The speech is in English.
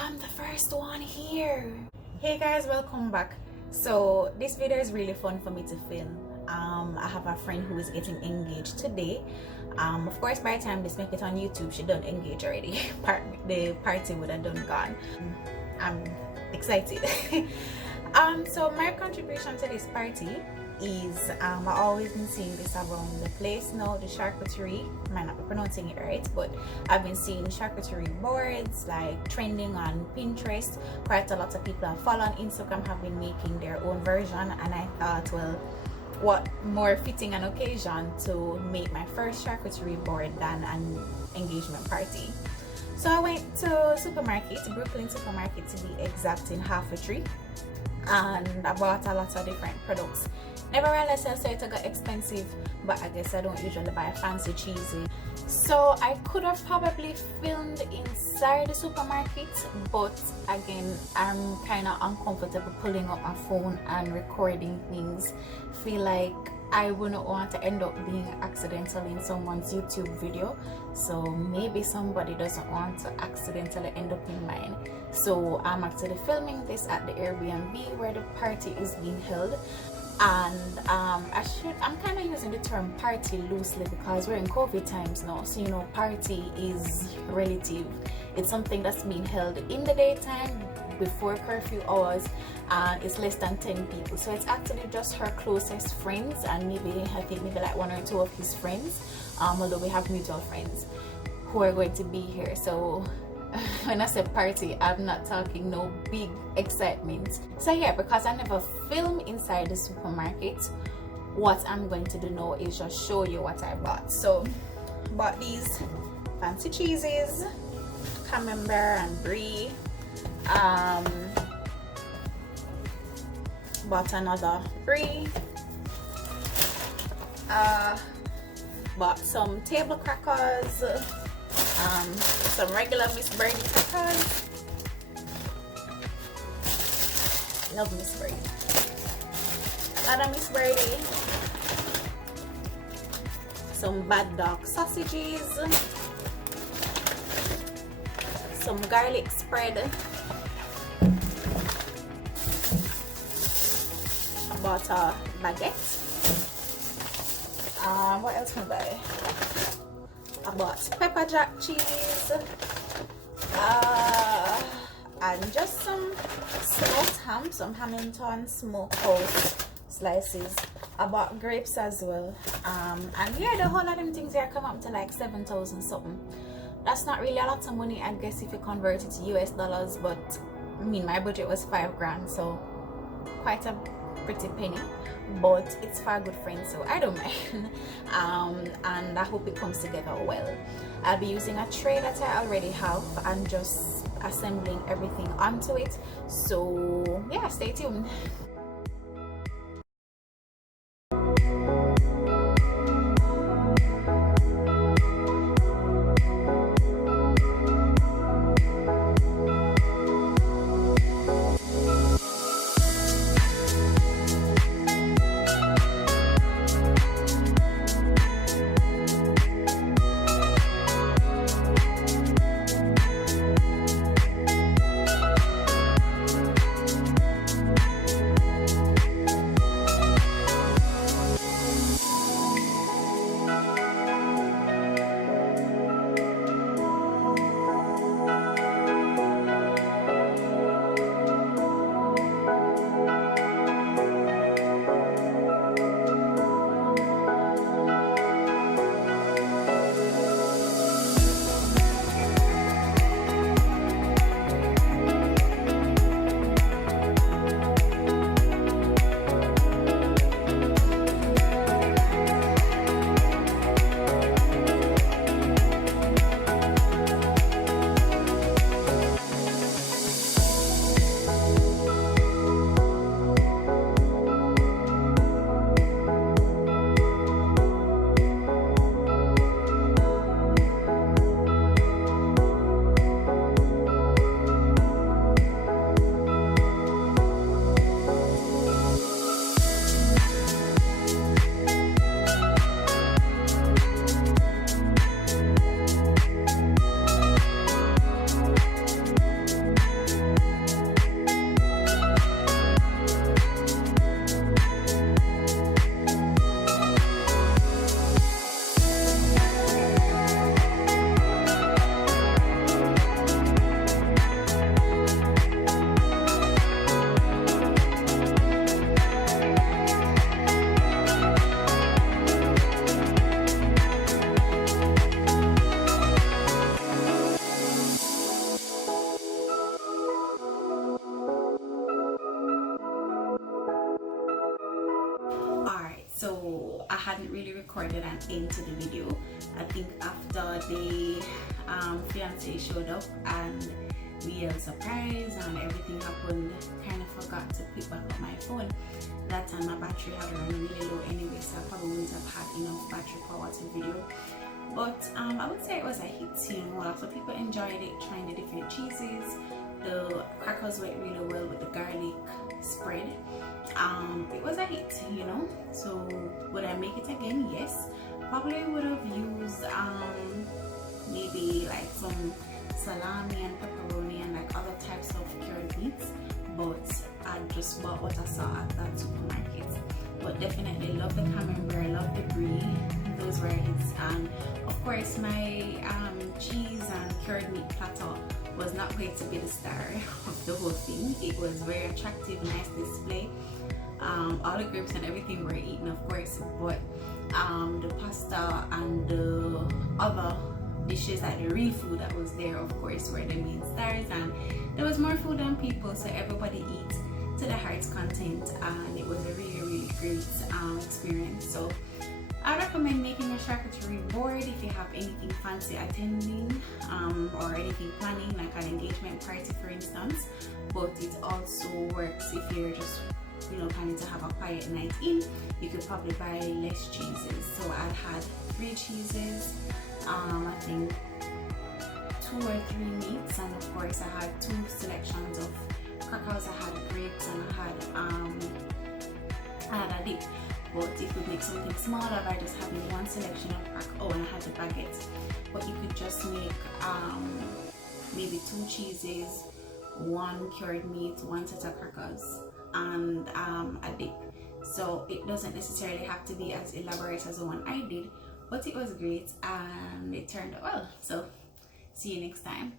I'm the first one here. Hey guys, welcome back. So this video is really fun for me to film. I have a friend who is getting engaged today. Of course, by the time this make it on YouTube, she done engage already. The party would have done gone. I'm excited. So my contribution to this party is I always been seeing this around the place now, the charcuterie. Might not be pronouncing it right, but I've been seeing charcuterie boards like trending on Pinterest. Quite a lot of people I follow on Instagram have been making their own version, and I thought, well, what more fitting an occasion to make my first charcuterie board than an engagement party. So I went to supermarket, Brooklyn supermarket to be exact, in Half-a-Tree, and I bought a lot of different products. Never realized I started to get expensive, but I guess I don't usually buy fancy cheesy. So I could have probably filmed inside the supermarket, but again, I'm kind of uncomfortable pulling up my phone and recording things. Feel like I wouldn't want to end up being accidental in someone's YouTube video, so maybe somebody doesn't want to accidentally end up in mine. So I'm actually filming this at the Airbnb where the party is being held. And I'm kind of using the term party loosely because we're in COVID times now, so you know, party is relative. It's something that's being held in the daytime before curfew hours, and it's less than 10 people, so it's actually just her closest friends and maybe like one or two of his friends, although we have mutual friends who are going to be here. So when I say party, I'm not talking no big excitement. So yeah, because I never film inside the supermarket, what I'm going to do now is just show you what I bought. So bought these fancy cheeses, camembert and brie. Bought another brie. Bought some table crackers. Some regular Miss Birdie crackers. Love Miss Birdie. Another Miss Birdie. Some Bad Dog sausages. Some garlic spread. I bought a baguette. What else can I buy? I bought pepper jack cheese, and just some smoked ham, some Hamilton smokehouse slices. I bought grapes as well, and yeah, the whole of them things here come up to like 7,000 something. That's not really a lot of money, I guess, if you convert it to US dollars, but I mean, my budget was $5,000, so quite a pretty penny, but it's for a good friend, so I don't mind. And I hope it comes together well. I'll be using a tray that I already have and just assembling everything onto it, so yeah, stay tuned. hadn't really recorded an end to the video. I think after the fiance showed up and we yelled surprise and everything happened, kind of forgot to pick back up my phone. That time my battery had run really low anyway, so I probably wouldn't have had enough battery power to video. But I would say it was a hit, you know. Lots of people enjoyed it, trying the different cheeses. The crackers went really well with the garlic spread. It was a hit, you know. So would I make it again? Yes. Probably would have used maybe like some salami and pepperoni and like other types of cured meats, but I just bought what I saw at that supermarket. But definitely love the camembert, love the brie, those were hits. And of course my cheese and cured meat platter was not going to be the star of the whole thing. It was very attractive, nice display. All the grapes and everything were eaten, of course, but the pasta and the other dishes, like the real food that was there, of course, were the main stars. And there was more food than people, so everybody eat to the heart's content, and it was a really great experience. So I recommend making a charcuterie board if you have anything fancy attending or anything planning, like an engagement party for instance. But it also works if you're just, you know, planning to have a quiet night in. You could probably buy less cheeses. So I had 3 cheeses, I think 2 or 3 meats, and of course I had 2 selections of crackers. I had grapes and I had a dip. But you could make something smaller by just having 1 selection of crack. Oh, and I had the baguette. But you could just make maybe 2 cheeses, 1 cured meat, 1 set of crackers, and a dip. So it doesn't necessarily have to be as elaborate as the one I did, but it was great and it turned out well. So see you next time.